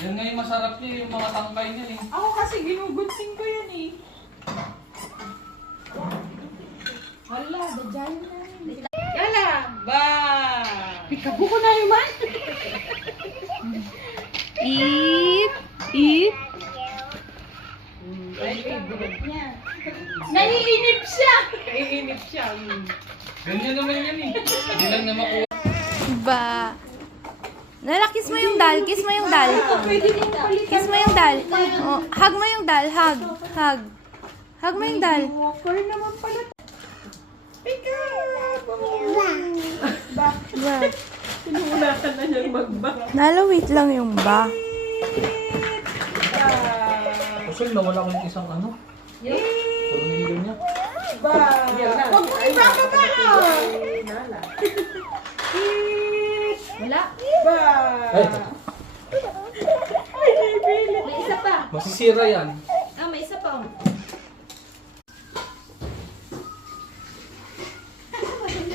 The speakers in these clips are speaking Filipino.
Yan nga yung masarap niya, yung mga tangkay niya eh. Ako kasi ginugutsing ko yan eh. Wala, dadyayin namin. Yala! Ba! Pikabu ko na naman! Eat! Eat! Ay, favorite niya. Naiinip siya! Naiinip siya. Ganyan naman yan eh. Hindi lang na makuha. Ba? Nala, kiss mo yung dal. Kiss mo yung dal. Pwede din palitan. Kiss mo yung dal. Oh, hug mo yung dal. Hug. Hug. Hug mo yung dal. Walker naman pala. Pikabu! Ba? Ba? Sinulatan na niyang magba. Nala, wait lang yung ba. Kasi nawala ko yung isang ano. Tornilyo niya. Ba? Huwag mo ibababa! Wala. Ba? Ay, Ay, naibilit. May isa pa. masisira yan. Ah, may isa pa.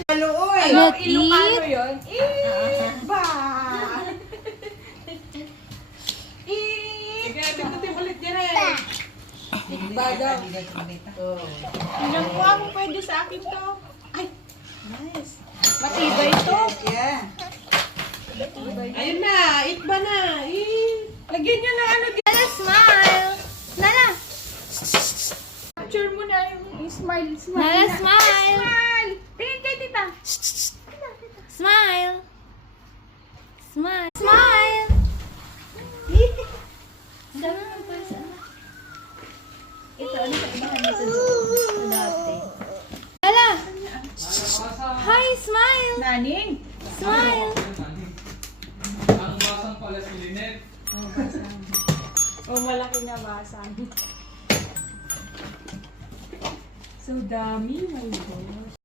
Ano, oy? Not Ilocano eat. yun? Ba? Sige, pindutin ulit niya rin. Ba daw. Ilang po ako pwede sa akin to. Ay, nice. Matibay to. Ayun na, itba na. Lagyan niyo ng ano. Nala, smile. Nala. Capture mo na yung smile. Nala, smile. Smile. Tingin kay tita. Smile. Smile. Smile. Sama ng person. Ito, ano sa ibahan nito sa dati? Nala. Hi, smile. Naning. Smile. Ang basang pala si Lynette. Oh, malaki na basan. So dami, my God.